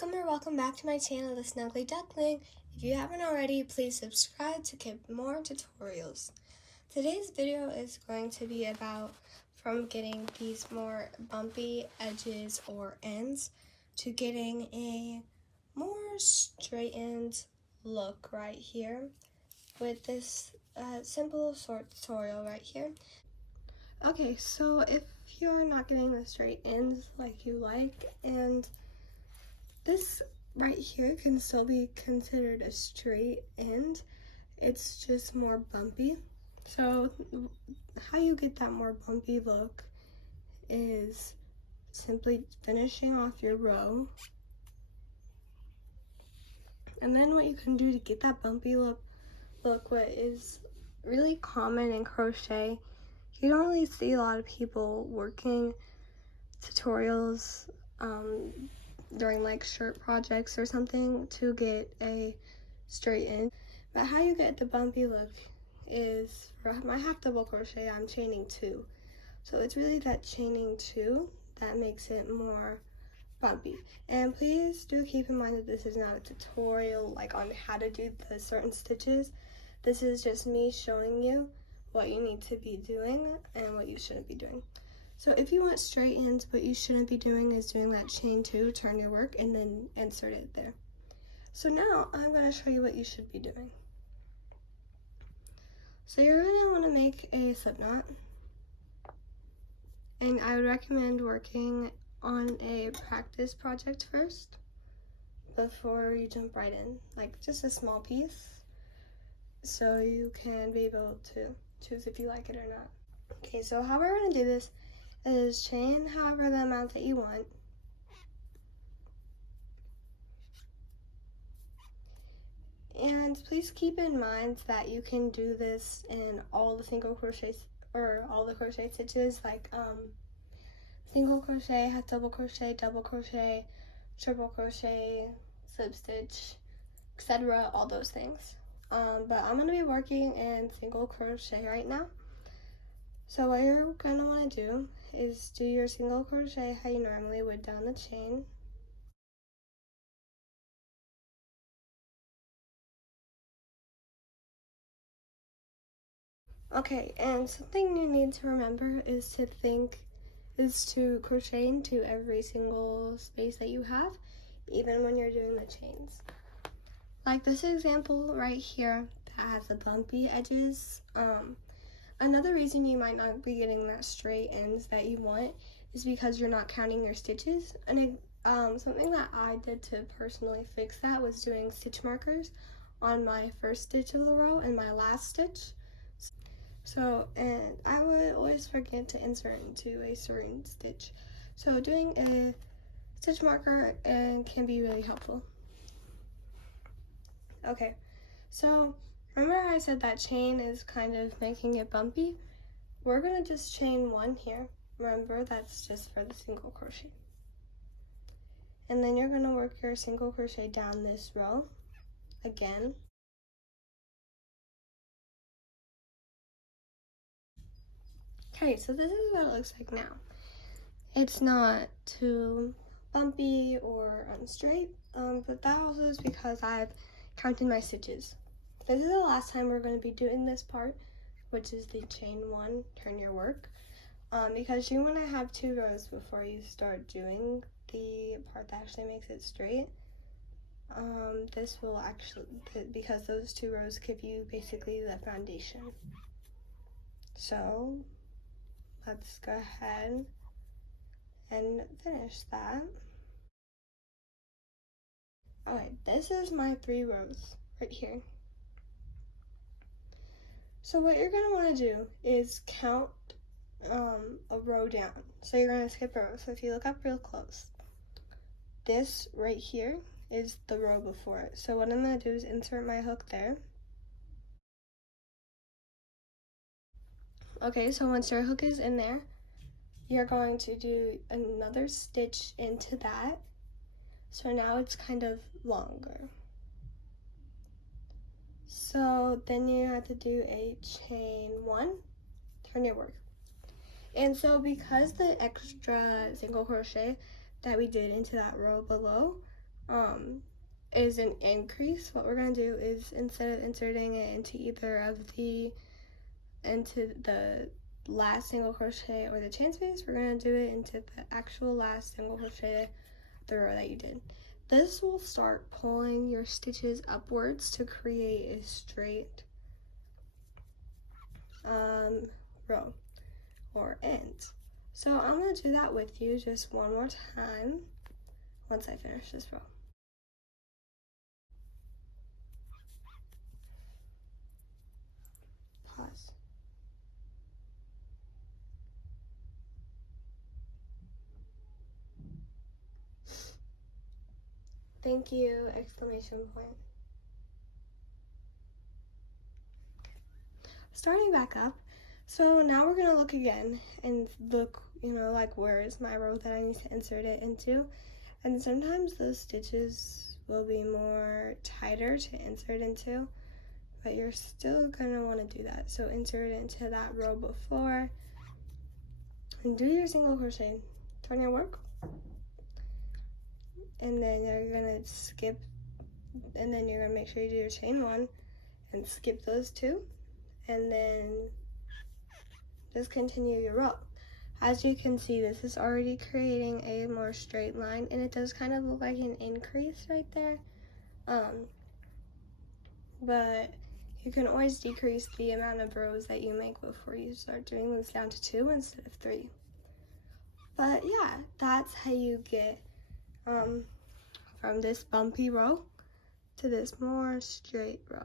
Welcome back to my channel, The Snuggly Duckling. If you haven't already, please subscribe to get more tutorials. Today's video is going to be about from getting these more bumpy edges or ends to getting a more straightened look right here with this simple short tutorial right here. Okay, so if you're not getting the straight ends like you like, and this right here can still be considered a straight end, it's just more bumpy. So how you get that more bumpy look is simply finishing off your row. And then what you can do to get that bumpy look what is really common in crochet, you don't really see a lot of people working tutorials during like shirt projects or something to get a straight end. But how you get the bumpy look is, for my half double crochet, I'm chaining 2. So it's really that chaining 2 that makes it more bumpy. And please do keep in mind that this is not a tutorial like on how to do the certain stitches. This is just me showing you what you need to be doing and what you shouldn't be doing. So if you want straight ends, what you shouldn't be doing is doing that chain 2, turn your work, and then insert it there. So now I'm going to show you what you should be doing. So you're going to want to make a slip knot, and I would recommend working on a practice project first before you jump right in, like just a small piece, so you can be able to choose if you like it or not. Okay, so how we're going to do this is chain however the amount that you want. And please keep in mind that you can do this in all the single crochets or all the crochet stitches, like single crochet, half double crochet, double crochet, triple crochet, slip stitch, etc., all those things. But I'm going to be working in single crochet right now. So what you're going to want to do is do your single crochet how you normally would down the chain. Okay, and something you need to remember is to crochet into every single space that you have, even when you're doing the chains. Like this example right here that has the bumpy edges. Another reason you might not be getting that straight ends that you want is because you're not counting your stitches. And something that I did to personally fix that was doing stitch markers on my first stitch of the row and my last stitch. So, and I would always forget to insert into a certain stitch. So doing a stitch marker can be really helpful. Okay, so remember how I said that chain is kind of making it bumpy? We're gonna just chain 1 here. Remember, that's just for the single crochet. And then you're gonna work your single crochet down this row again. Okay, so this is what it looks like now. It's not too bumpy or unstraight, but that also is because I've counted my stitches. This is the last time we're going to be doing this part, which is the chain 1, turn your work, because you want to have 2 rows before you start doing the part that actually makes it straight. This will actually, because those 2 rows give you basically the foundation. So let's go ahead and finish that. Alright, this is my 3 rows right here. So what you're going to want to do is count a row down. So you're going to skip a row. So if you look up real close, this right here is the row before it. So what I'm going to do is insert my hook there. Okay, so once your hook is in there, you're going to do another stitch into that. So now it's kind of longer. So then you have to do a chain 1, turn your work. And so because the extra single crochet that we did into that row below, is an increase. What we're going to do is, instead of inserting it into either of into the last single crochet or the chain space, we're going to do it into the actual last single crochet, the row that you did. This will start pulling your stitches upwards to create a straight row or end. So I'm going to do that with you just one more time once I finish this row. Pause. Thank you, exclamation point. Starting back up, so now we're gonna look again and look, like where is my row that I need to insert it into. And sometimes those stitches will be more tighter to insert into, but you're still gonna wanna do that. So insert it into that row before and do your single crochet. Turn your work. And then you're gonna skip, and then you're gonna make sure you do your chain one and skip those two, and then just continue your row. As you can see, this is already creating a more straight line, and it does kind of look like an increase right there, but you can always decrease the amount of rows that you make before you start doing this down to 2 instead of 3. But yeah, that's how you get from this bumpy row to this more straight row.